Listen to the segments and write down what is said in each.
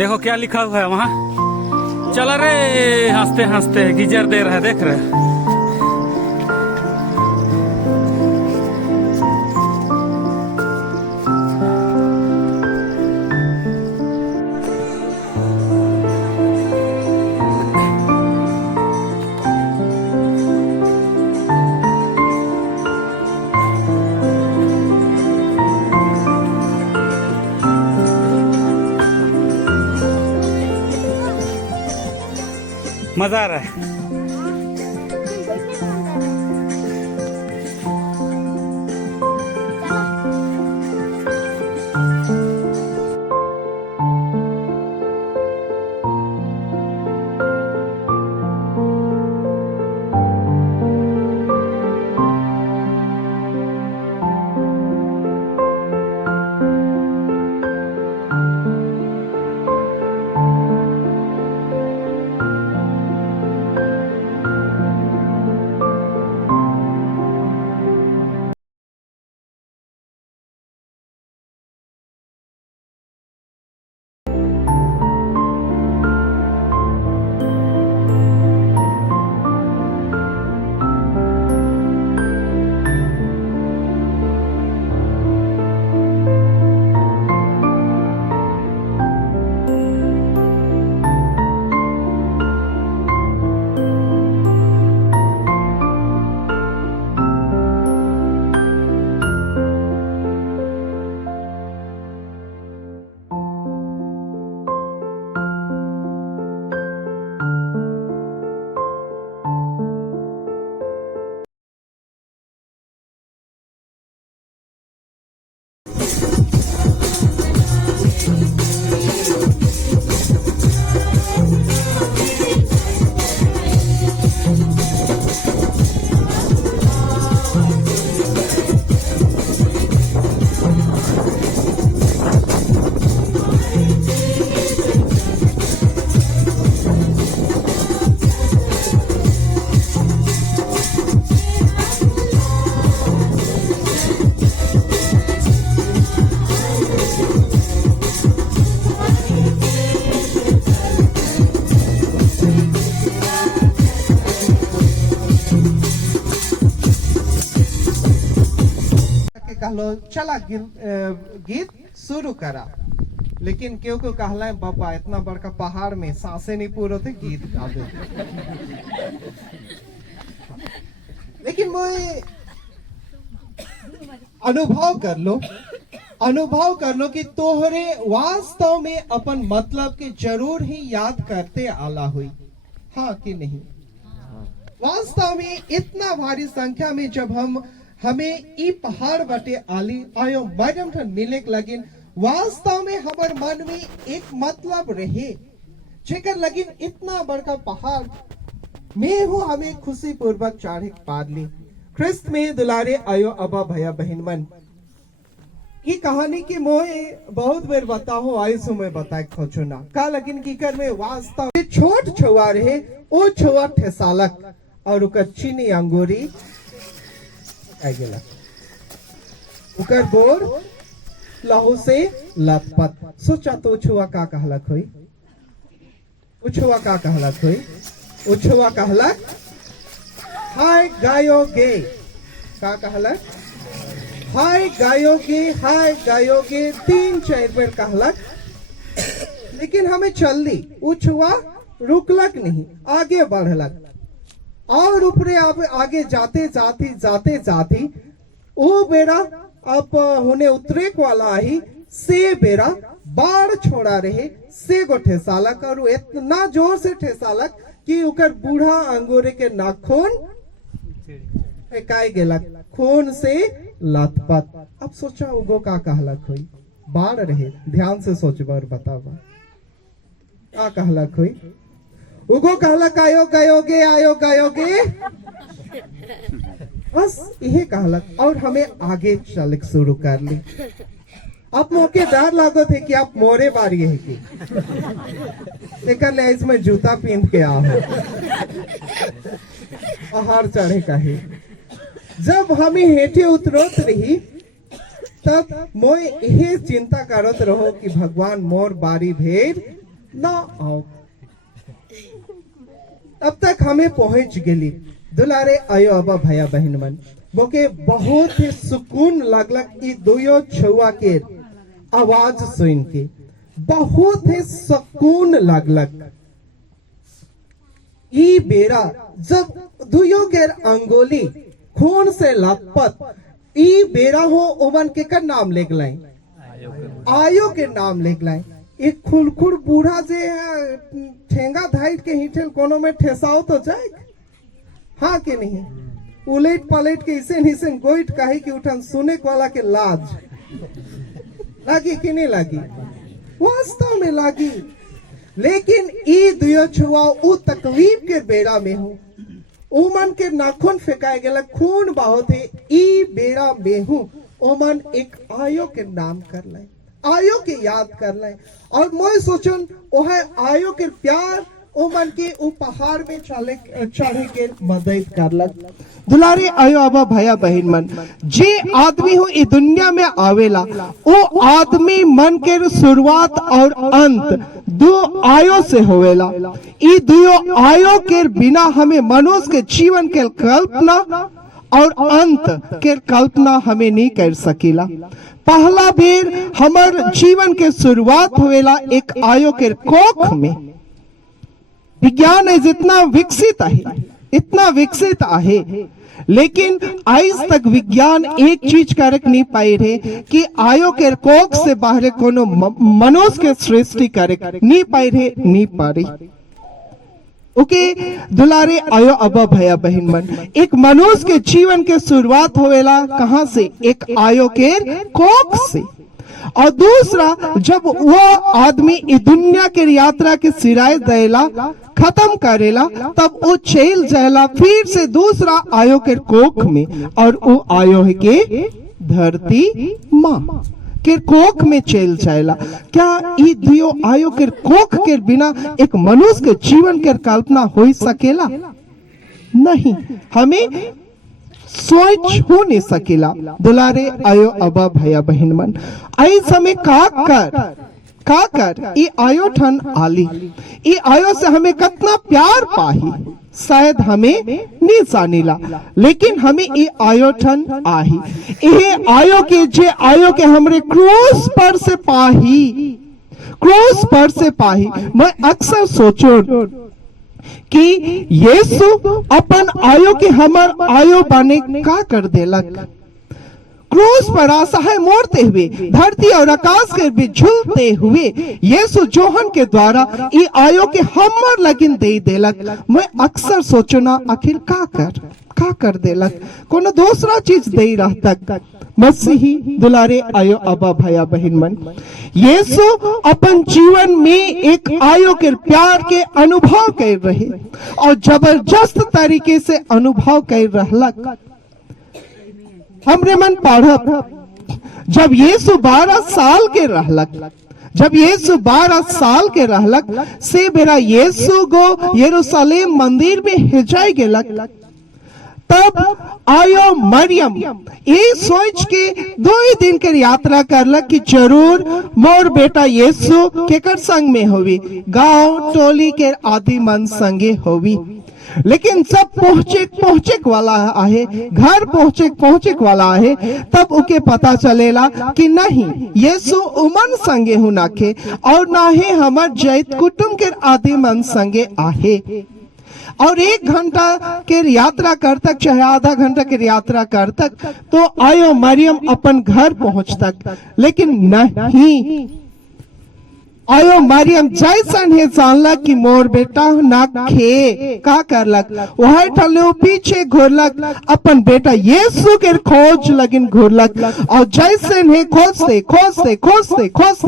देखो क्या लिखा हुआ है वहाँ। चल रे हंसते हंसते गीजर दे रहा है, देख रहे। मजा आ रहा है। कहलो चला गीत शुरू करा, लेकिन क्यों क्यों कहला है बाबा इतना बड़का पहाड़ में सांसें नहीं पूरे थे गीत गा दे। लेकिन मैं अनुभव कर लो कि तोहरे वास्तव में अपन मतलब के जरूर ही याद करते आला हुई, हाँ कि नहीं। वास्तव में इतना भारी संख्या में जब हमें ई पहाड़ बटे आयो मैडम ठन मिले लगिन, वास्तव में हमार मन में एक मतलब रहे जेकर लगिन इतना बड़का पहाड़ में हो हमें खुशी पूर्वक चढ़े पार ली। ख्रिस्त में दुलारे आयो अबा भैया बहन मन की कहानी की मोए बहुत बेर बताओ आई सो मैं बताए खोचो ना का, लेकिन की कर में वास्तव में छोट छुआ रहे ओ छुआ ठेसालक और उकर चीनी अंगूरी गेला उकर बोर लहू से लथपथ। सोचा तो छुआ का कहलक हुई, उछुआ का कहलक हुई, उछुआ कहलक हाय गायोगे, का कहलक हाय गायोगे 3-4 बार कहलक, लेकिन हमें चल दी। उछुआ रुकलक नहीं, आगे बढ़लक और ऊपरे आगे जाते वो बेरा अब होने उतरे वाला ही से बेरा बाढ़ छोड़ा रहे से गो ठेसालक, और इतना जोर से ठेसालक कि उकर बूढ़ा अंगूरे के नाखून फेंकाए गेलक, खून से लथपथ। अब सोचा उगो का कहलक हुई, बाढ़ रहे, ध्यान से सोचबा और बतावा का कहलक हुई। उगो कहलक आयो गायोगे बस यही कहलक, और हमें आगे चल शुरू कर ली। अब मौके डर लागो थे कि आप मोरे बारी है कि लेकर ले इसमें जूता पहन के आओ पहाड़ चढ़े का है। जब हमें हेठे उतरत रही तब मोए यही चिंता करत रहो कि भगवान मोर बारी भेड़ ना आओ। अब तक हमें पहुंच गेली दुलारे आयो अबा भैया बहन मन बोके बहुत ही सुकून लागलक ई दुयो छुआ के आवाज सुन के, बहुत ही सुकून लागलक। ई बेरा जब दुयो के अंगोली खून से लथपथ, ई बेरा हो ओमन के का नाम लेग लाई, आयो के नाम लेग लाई। एक खुलखुल बूढ़ा जे है ठेंगा धाइट के हिठेल कोनो में ठेसाओ तो जाए, हाँ कि नहीं? उलेट पलेट के इसे निसे गोइट काहे कि उठन सुने वाला के लाज लागी कि नहीं लागी? वास्तव में लागी। लेकिन ई दुयो छुआ उ तकलीफ के बेड़ा में हूँ, ओमन के नाखून फेंकाए गेला, खून बहुत है। ई बेड़ा में हूँ ओमन एक आयो के नाम कर ले, आयो के याद कर ले। और मैं सोचन ओह आयो के प्यार ओमन के उ पहाड़ में चढ़े के मदद करलक। दुलारे आयो अबा भैया बहन मन, जे आदमी हो ई दुनिया में आवेला वो आदमी मन के शुरुआत और अंत दो आयो से होवेला। ई दो आयो के बिना हमें मनुष्य के जीवन के कल्पना और अंत के कल्पना हमें नहीं कर सकेला। पहला बेर हमार जीवन के शुरुआत होवेला एक आयो के कोख में। विज्ञान है जितना विकसित है, इतना विकसित है, लेकिन आज तक विज्ञान एक चीज करक नहीं पाई रहे कि आयो के कोख से बाहर कोनो मनुष्य के सृष्टि करक नहीं पाई रहे, नहीं पा रही। ओके दुलारे आयो अबा भैया बहन मन, एक मनुष्य के जीवन के शुरुआत होवेला कहां से? एक आयो के कोख से। और दूसरा जब वो आदमी इस दुनिया के यात्रा के सिराए देला खत्म करेला, तब वो चल जाएला फिर से दूसरा आयो के कोख में, और वो आयो है के धरती माँ के कोख में चल जाएला। क्या ई दियो आयो के कोख के बिना एक मनुष्य के जीवन के कल्पना हो सकेला? नहीं, हमें सोच हो नहीं सकेला। दुलारे आयो अबा भैया बहन मन, आई समय का कर ई आयो ठन आली, ई आयो से हमें कितना प्यार पाही शायद हमें नहीं जानीला, लेकिन हमें ये आयो ठन आही। ये आयो के जे आयो के हमरे क्रूस पर से पाही, क्रूस पर से पाही। मैं अक्सर सोचो कि यीशु अपन आयो के हमर आयो बने का कर देलक। क्रूस पर असहाय मोड़ते हुए, धरती और आकाश के बीच झूलते हुए यीशु जोहन के द्वारा ई आयो के हमर लगिन दे देलक। मैं अक्सर सोचना आखिर का कर देलक, कोनो दूसरा चीज दे रहता। मसीही दुलारे आयो अबा भैया बहन मन, यीशु अपन जीवन में एक आयो के प्यार के अनुभव कर रहे और जबरदस्त तरीके से अनुभव कर रहलक। हमरे मन पढ़ब जब यीशु 12 साल के रहलक, जब यीशु 12 साल के रहलक से बेरा यीशु को यरूशलेम मंदिर में भेजाई गेलक। तब आयो मरियम ये सोच के 2 दिन के यात्रा करलक कि जरूर मोर बेटा यीशु केकर संग में होवी, गांव टोली के आदि मन संगे होवी। लेकिन सब पहुंचे वाला है, घर पहुंचे वाला है, तब उके पता चलेला कि नहीं यीशु उमन संगे हूं नाखे और ना ही हमार जैत कुटुंब के आदि मन संगे आहे। और 1 घंटा के यात्रा कर तक चाहे आधा घंटा के यात्रा कर तक तो आयो मरियम अपन घर पहुंच तक, लेकिन नहीं आयो मरियम जैसन है जानला कि मोर बेटा ना खे का करलक, वह ठलो पीछे घुरलक, अपन बेटा यीशु के खोज लगिन घुरलक। और जैसन है खोजते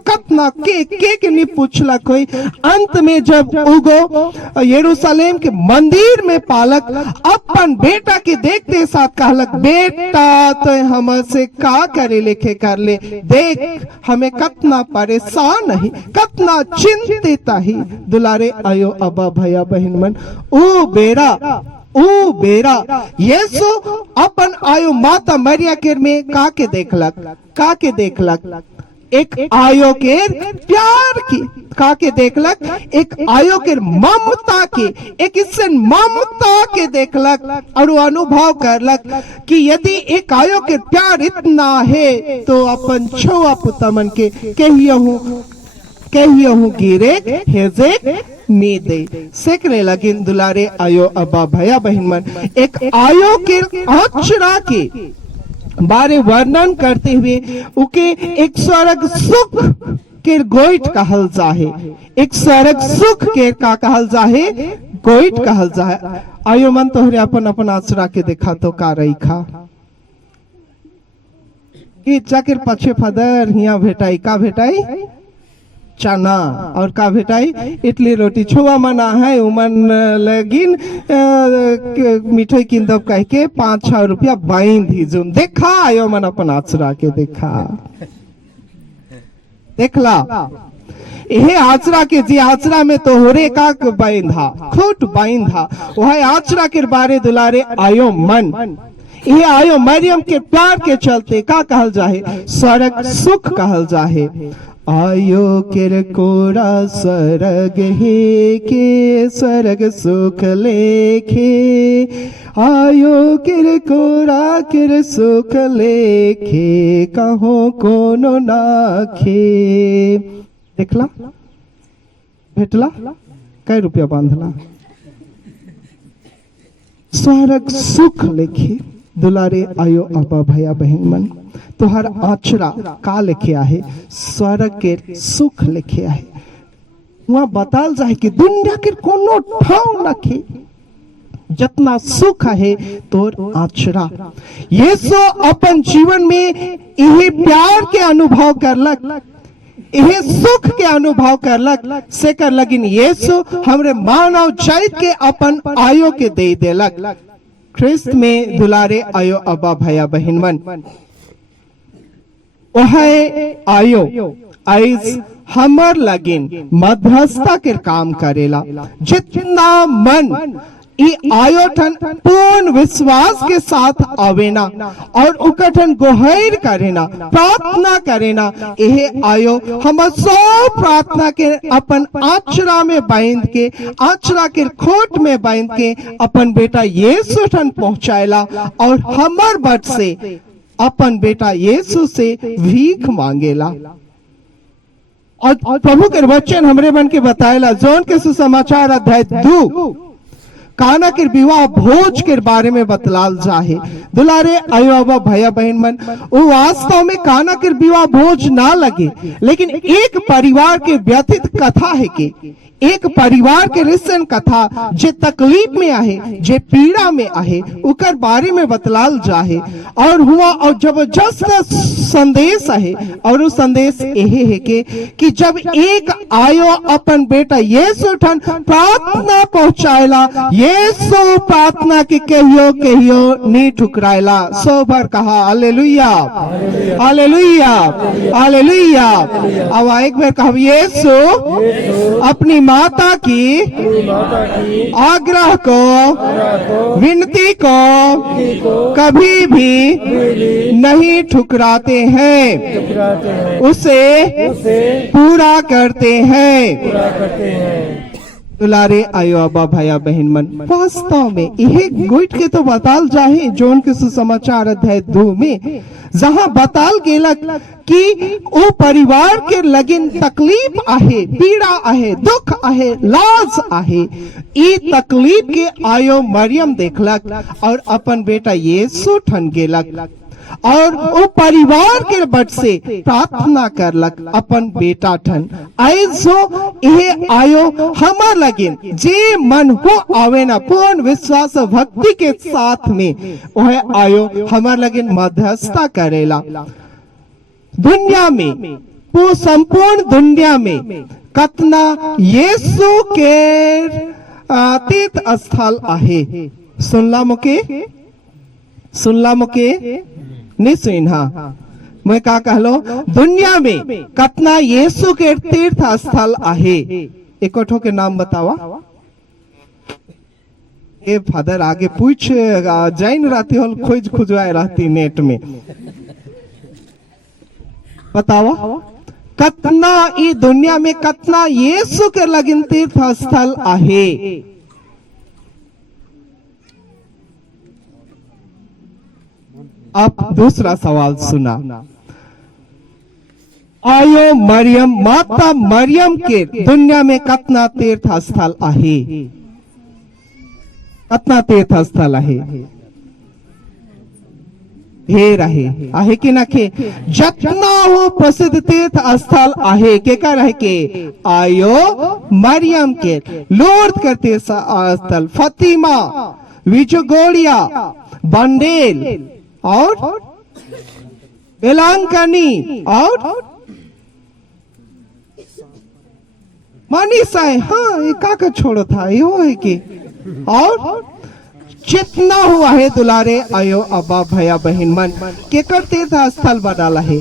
कतना के नहीं पूछला कोई। अंत में जब उगो यरूशलेम के मंदिर में पालक अपन बेटा के देखते साथ कहलक, बेटा तो हमसे का करे लेखे कर ले, देख हमें कतना परेशान है, कतना चिंतित ही। दुलारे आयो अबा भैया बहन मन, ओ बेरा यीशु अपन आयो माता मरिया के में का के देखलक एक आयो के प्यार की के देखलक, एक आयो के ममता के, एक इससे ममता के देखलक और वो अनुभव करलक कि यदि एक आयो के प्यार इतना है तो अपन छुआ पुतमन के कहियो गिरे हेजे में दे सेकरे लगिन दुलारे आयो अब्बा भैया बहन मन। एक आयो के आचरा के बारे वर्णन करते हुए उके एक स्वर्ग सुख के गोइट कहल जाहे, एक स्वर्ग सुख के का कहल जाहे, गोइट कहल जाहे। आयो मन तोहरे अपन अपन आचरा के देखा तो का रही खा कि जाकर पछे फदर हिया भेटाई का भेटाई चना और का भेटाई इडली रोटी छुआ मना है उमन लगिन मिठाई किंदब कह के 5-6 रुपया बाइन दीजुन देखा आयो मन अपन आचरा के देखा देखला यह आचरा के जी आचरा में तो होरे का बाइंधा खुट बाइंधा वह आचरा के बारे दुलारे आयो मन यह आयो मरियम के प्यार के चलते का कहल जाहे, स्वर्ग सुख कहल जाहे। आयो किर कोरा स्वर्ग हे के स्वर्ग सुख लेखे, आयो किर कोरा किर सुख लेखे कहो कोनो नाखे। देखला भेटला कै रुपया बांधला स्वर्ग सुख लेखे दुलारे आयो अब्बा भैया बहन मन तोहर आचरा का लिखे आहे, स्वर्ग के सुख लिखे आहे। वहां बताल जाए कि दुनिया के कोनो ठाव नखे जितना सुख है तोर आचरा। यीशु अपन जीवन में यही प्यार के अनुभव करलक, यही सुख के अनुभव करलक से कर लगिन यीशु हमरे मानव जाति के अपन आयो के दे देलक। ख्रिस्त में दुलारे आयो अब्बा भैया बहन मन वह आयो आइज हमर लगिन मध्यस्थता के काम करेला। जितना मन ई आयोठन पूर्ण विश्वास के साथ आवेना और उकठन गोहर करेना प्रार्थना करेना, यह आयो हम सब प्रार्थना के अपन आचरा में बांध के आचरा के खोट में बांध के अपन बेटा यीशु ठन पहुंचाएला और हमर बट से अपन बेटा यीशु से भीख मांगेला। और प्रभु के वचन हमरे मन के बताएला जोन के सुसमाचार अध्याय 2 काना के विवाह भोज के बारे में बतलाल जाहे। दुलारे आयो अब्बा भैया बहन मन वो वास्तव में काना के विवाह भोज ना लगे, लेकिन एक परिवार के व्यथित कथा है कि एक परिवार के रिश्तन कथा जे तकलीफ में आहे, जे पीड़ा में आहे उकर बारे में बतलाल जाहे। और हुआ और जबरदस्त संदेश है और वो संदेश यही है कि जब एक आयो अपन बेटा यीशु ठन प्रार्थना पहुंचाएला, यीशु प्रार्थना के कहियो नी ठुकराएला। सो भर कहा हालेलुया हालेलुया हालेलुया। अब एक बार कहा यीशु अपनी माता की आग्रह को विनती को कभी भी नहीं ठुकराते हैं, उसे पूरा करते हैं। दुलारे आयो अब्बा भैया बहन मन वास्तव में यह गोइट के तो बताल जाहे जोन के सुसमाचार अध्याय 2 में जहां बताल गेलक कि ओ परिवार के लगिन तकलीफ आहे, पीड़ा आहे, दुख आहे, लाज आहे। ई तकलीफ के आयो मरियम देखलक और अपन बेटा यीशु ठन गेलक और वो परिवार के बट से प्रार्थना करलक अपन बेटा ठन। ऐसो यह आयो हमार लगिन जे मन हो आवे ना पूर्ण विश्वास भक्ति के साथ में वह आयो हमार लगिन मध्यस्थता करेला। दुनिया में वो संपूर्ण दुनिया में कतना यीशु के तीर्थ स्थल आहे। सुनला मुके नहीं सुन हाँ मैं का कहलो दुनिया में कतना यीशु के तीर्थ स्थल आहे। इकट्ठों के नाम बतावा। ए फादर आगे पूछ जाइन रहती हो खोज खुजवाए रहती नेट में बतावा। कतना ई दुनिया में कतना यीशु के लगिन तीर्थ स्थल आहे। अब दूसरा सवाल सुना, आयो मरियम माता मरियम के दुनिया में कतना तीर्थ स्थल आहे, कतना तीर्थ स्थल आहे, ढेर आहे की नखे। जतना हो प्रसिद्ध तीर्थ स्थल आहे के कर है के आयो मरियम के लोर्द के तीर्थ स्थल, फतिमा, विजगोड़िया, बंडेल और बेलांकनी और मनीषा। हाँ ये का छोड़ो था यो है कि और जितना हुआ है दुलारे आयो अब्बा भैया बहन मन के कर तीर्थ स्थल बनाला है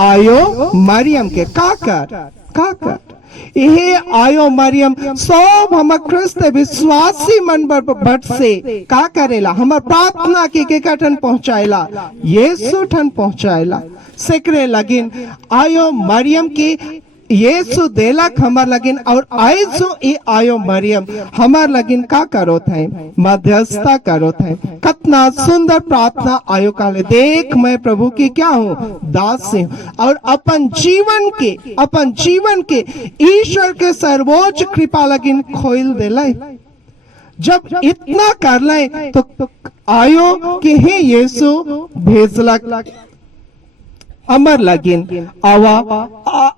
आयो मरियम के का कर ये आयो मरियम सब हम ख्रिस्त विश्वासी मन बट से का करेला, हमार प्रार्थना के कठन पहुंचाएला, यीशु ठन पहुंचाएला सेकरे लगिन आयो मरियम की यीशु देलक हमार लगिन। और आइजो ये आयो मरियम हमार लगिन का करो थे, मध्यस्थता करो थे। कितना सुंदर प्रार्थना आयो काले, देख मैं प्रभु की क्या हूँ, दास से हूँ। और अपन जीवन के ईश्वर के सर्वोच्च कृपा लगिन खोल देला। जब इतना कर ले तो आयो कि हे यीशु भेजलक अमर लगिन आवा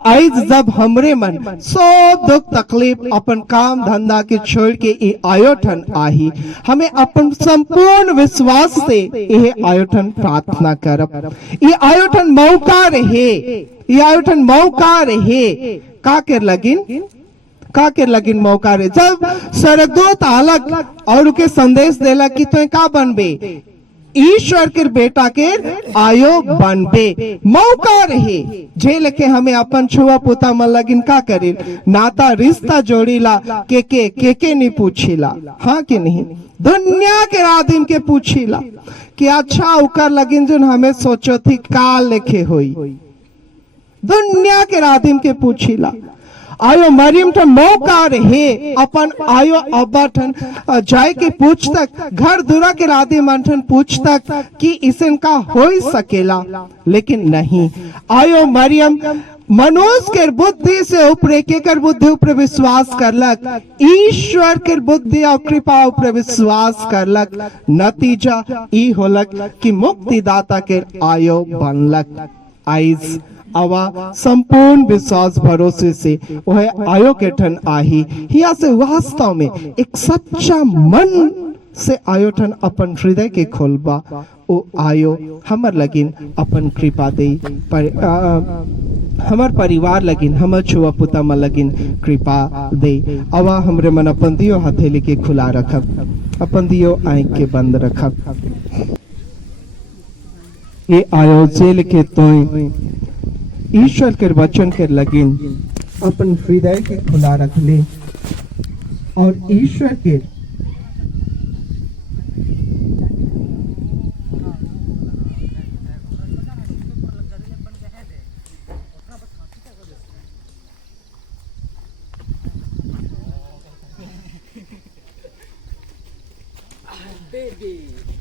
आज जब हमरे मन सब दुख तकलीफ अपन काम धंधा के छोड़ के ये आयोठन आही, हमें अपन संपूर्ण विश्वास से यह आयोठन प्रार्थना करब। ये आयोठन मौका रहे, ये आयोठन मौका रहे का कर लगिन मौका रहे। जब स्वर्गदूत आलक और के संदेश देला कि तो का बनबे, ईश्वर के बेटा के आयो बनबे, मौका रहे झेल के हमें अपन छुआ पुता मन लगिन का करे, नाता रिश्ता जोड़ीला के नहीं पूछीला, हाँ कि नहीं। दुनिया के आदमी के पूछीला कि अच्छा उकर लगिन जो हमें सोचो थी काल लेखे हुई, दुनिया के आदमी के पूछीला। आयो मरियम ठन मौका रहे अपन आयो अब्बा ठन जाए के पूछ तक, घर दूरा के राधे मन ठन पूछ तक कि इसन का हो सकेला, लेकिन नहीं। आयो मरियम मनुष्य के बुद्धि से ऊपरे के कर बुद्धि ऊपर विश्वास करलक, ईश्वर के बुद्धि और कृपा ऊपर विश्वास करलक। नतीजा ई होलक कि मुक्तिदाता के आयो बनलक। आइज आवा संपूर्ण विश्वास भरोसे से वह आयो के ठन आही, हिया से वास्तव में एक सच्चा मन से आयो ठन अपन हृदय के खोलबा, ओ आयो हमर लगिन अपन कृपा दे, हमर परिवार लगिन, हमर छुआ पुता मन लगिन कृपा दे। आवा हमरे मन अपन दियो हथेली के खुला रखब, अपन दियो आँख के बंद रखब। ये आयो जेल के तोय ईश्वर के वचन के लगिन अपन हृदय के खुला रख ले और ईश्वर के Baby.